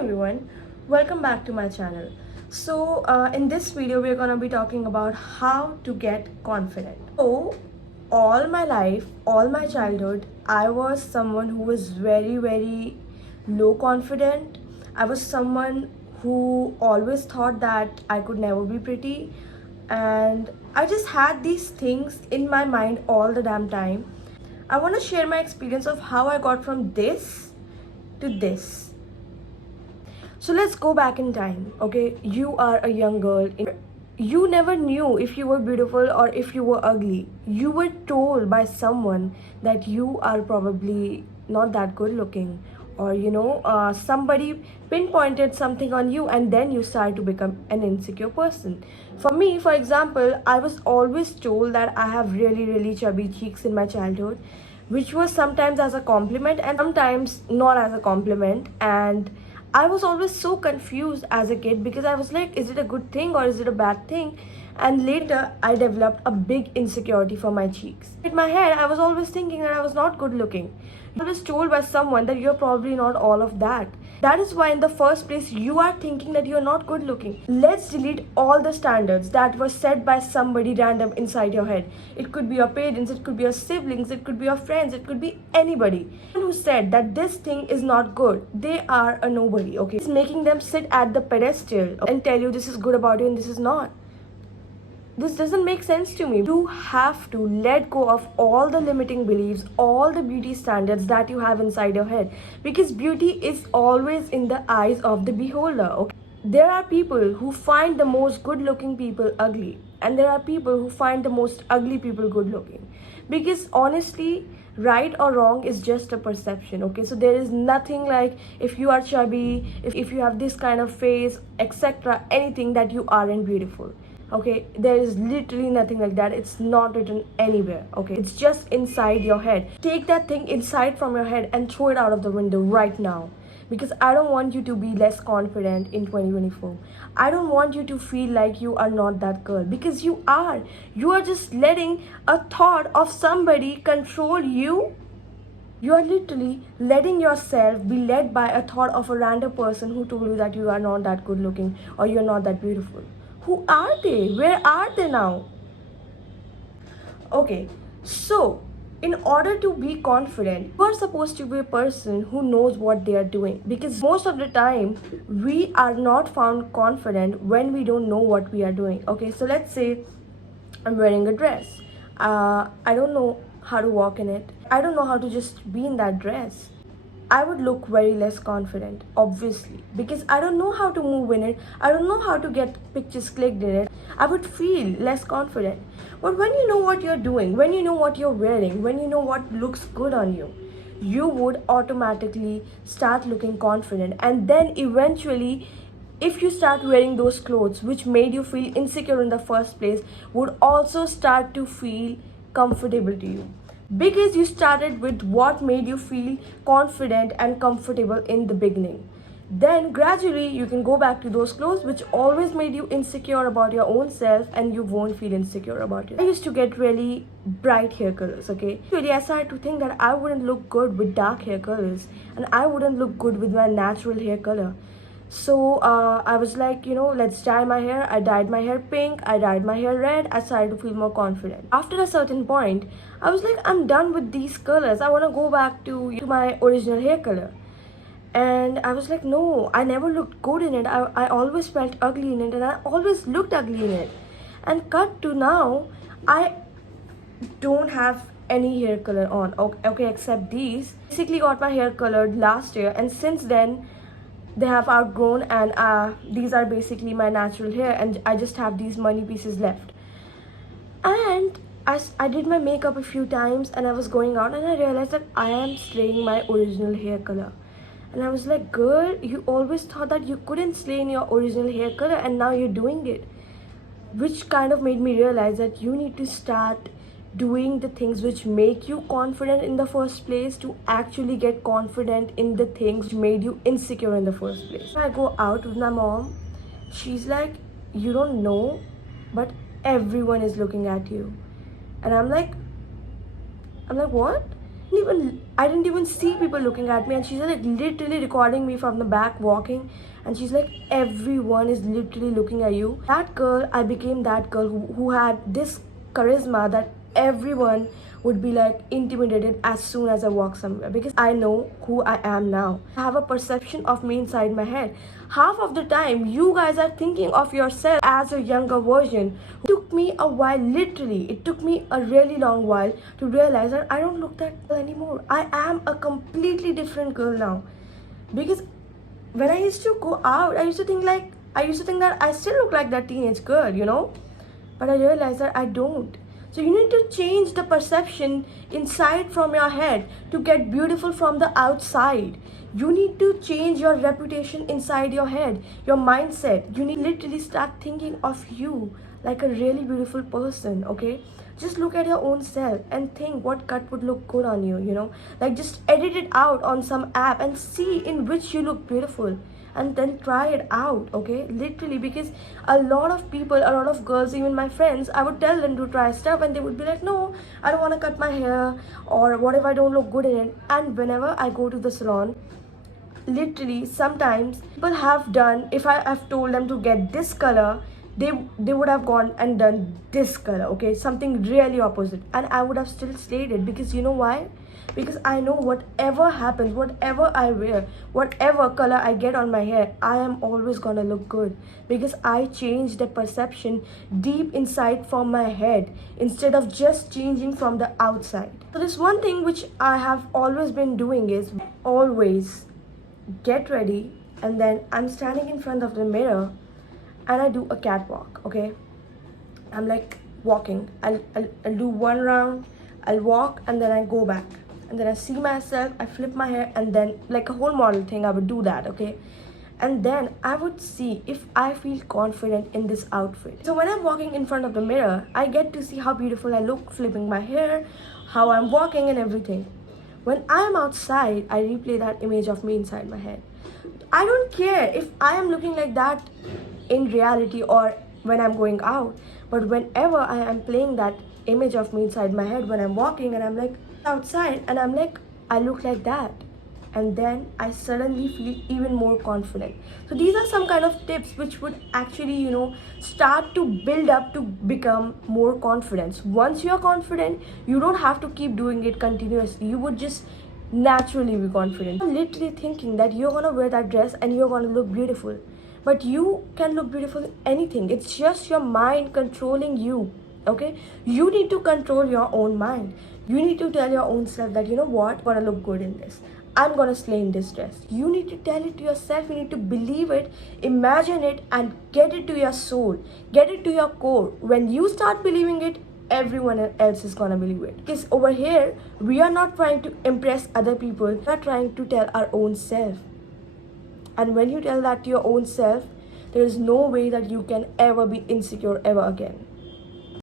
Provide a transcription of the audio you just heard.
everyone, welcome back to my channel. In this video, we're gonna be talking about how to get confident. All my life, all my childhood, I was someone who was very low confident. I was someone who always thought that I could never be pretty, and I just had these things in my mind all the damn time. I want to share my experience of how I got from this to this. So let's go back in time, okay? You are a young girl. You never knew if you were beautiful or if you were ugly. You were told by someone that you are probably not that good looking, or somebody pinpointed something on you, and then you start to become an insecure person. For me, for example, I was always told that I have really chubby cheeks in my childhood, which was sometimes as a compliment and sometimes not as a compliment. And I was always so confused as a kid because I was like, is it a good thing or is it a bad thing? And later, I developed a big insecurity for my cheeks. In my head, I was always thinking that I was not good looking. I was told by someone that you're probably not all of that. That is why in the first place, you are thinking that you're not good looking. Let's delete all the standards that were set by somebody random inside your head. It could be your parents, it could be your siblings, it could be your friends, it could be anybody who said that this thing is not good. They are a nobody, okay? It's making them sit at the pedestal and tell you this is good about you and this is not. This doesn't make sense to me. You have to let go of all the limiting beliefs, all the beauty standards that you have inside your head, because beauty is always in the eyes of the beholder, okay? There are people who find the most good looking people ugly, and there are people who find the most ugly people good looking, because honestly, right or wrong is just a perception, okay? So there is nothing like if you are chubby, if you have this kind of face, etc., anything that you aren't beautiful. Okay, there is literally nothing like that. It's not written anywhere, okay? It's just inside your head. Take that thing inside from your head and throw it out of the window right now, because I don't want you to be less confident in 2024. I don't want you to feel like you are not that girl, because you are. You are just letting a thought of somebody control you. You are literally letting yourself be led by a thought of a random person who told you that you are not that good looking or you're not that beautiful. Who are they? Where are they now? Okay, so in order to be confident, you are supposed to be a person who knows what they are doing, because most of the time we are not found confident when we don't know what we are doing. Okay, so let's say I'm wearing a dress. I don't know how to walk in it. I don't know how to just be in that dress. I would look very less confident, obviously, because I don't know how to move in it. I don't know how to get pictures clicked in it. I would feel less confident. But when you know what you're doing, when you know what you're wearing, when you know what looks good on you, you would automatically start looking confident. And then eventually, if you start wearing those clothes which made you feel insecure in the first place, would also start to feel comfortable to you, because you started with what made you feel confident and comfortable in the beginning. Then gradually you can go back to those clothes which always made you insecure about your own self, and you won't feel insecure about it. I used to get really bright hair colors, okay? Really, I started to think that I wouldn't look good with dark hair colors, and I wouldn't look good with my natural hair color. So I was like, let's dye my hair. I dyed my hair pink, I dyed my hair red. I started to feel more confident. After a certain point, I was like, I'm done with these colors. I want to go back to my original hair color. And I was like, no, I never looked good in it. I always felt ugly in it, and I always looked ugly in it. And cut to now, I don't have any hair color on, okay, except these. Basically got my hair colored last year, and since then they have outgrown, and these are basically my natural hair, and I just have these money pieces left. And I did my makeup a few times, and I was going out, and I realized that I am slaying my original hair color. And I was like, girl, you always thought that you couldn't slay in your original hair color, and now you're doing it. Which kind of made me realize that you need to start doing the things which make you confident in the first place to actually get confident in the things which made you insecure in the first place. When I go out with my mom, she's like, you don't know, but everyone is looking at you. And I'm like, what? I didn't even see people looking at me, and she's like literally recording me from the back walking, and she's like, everyone is literally looking at you. That girl, I became that girl who had this charisma that everyone would be like intimidated as soon as I walk somewhere, because I know who I am now. I have a perception of me inside my head. Half of the time you guys are thinking of yourself as a younger version. It took me a while, literally it took me a really long while to realize that I don't look that girl anymore. I am a completely different girl now. Because when I used to go out, I used to think that I still look like that teenage girl, you know, but I realized that I don't. So you need to change the perception inside from your head to get beautiful from the outside. You need to change your reputation inside your head, your mindset. You need to literally start thinking of you like a really beautiful person, okay? Just look at your own self and think what cut would look good on you, you know? Like just edit it out on some app and see in which you look beautiful, and then try it out, okay? Literally, because a lot of people, a lot of girls, even my friends, I would tell them to try stuff and they would be like, no, I don't want to cut my hair, or what if I don't look good in it? And whenever I go to the salon, literally sometimes people have done, if I have told them to get this color, they would have gone and done this color, okay, something really opposite, and I would have still stayed it. Because you know why? Because I know whatever happens, whatever I wear, whatever color I get on my hair, I am always gonna look good, because I changed the perception deep inside from my head instead of just changing from the outside. So this one thing which I have always been doing is always get ready, and then I'm standing in front of the mirror and I do a catwalk, okay? I'm like walking, I'll do one round, I'll walk, and then I go back, and then I see myself, I flip my hair, and then like a whole model thing, I would do that, okay? And then I would see if I feel confident in this outfit. So when I'm walking in front of the mirror, I get to see how beautiful I look flipping my hair, how I'm walking and everything. When I am outside, I replay that image of me inside my head. I don't care if I am looking like that in reality or when I'm going out, but whenever I am playing that image of me inside my head when I'm walking and I'm like outside and I'm like, I look like that, and then I suddenly feel even more confident. So these are some kind of tips which would actually, you know, start to build up to become more confidence. Once you're confident, you don't have to keep doing it continuously. You would just naturally be confident. I'm literally thinking that you're gonna wear that dress and you're gonna look beautiful, but you can look beautiful in anything. It's just your mind controlling you, okay? You need to control your own mind. You need to tell your own self that, you know what, I'm gonna look good in this, I'm gonna slay in this dress. You need to tell it to yourself. You need to believe it, imagine it, and get it to your soul, get it to your core. When you start believing it, everyone else is gonna believe it. Because over here, we are not trying to impress other people, we are trying to tell our own self. And when you tell that to your own self, there is no way that you can ever be insecure ever again.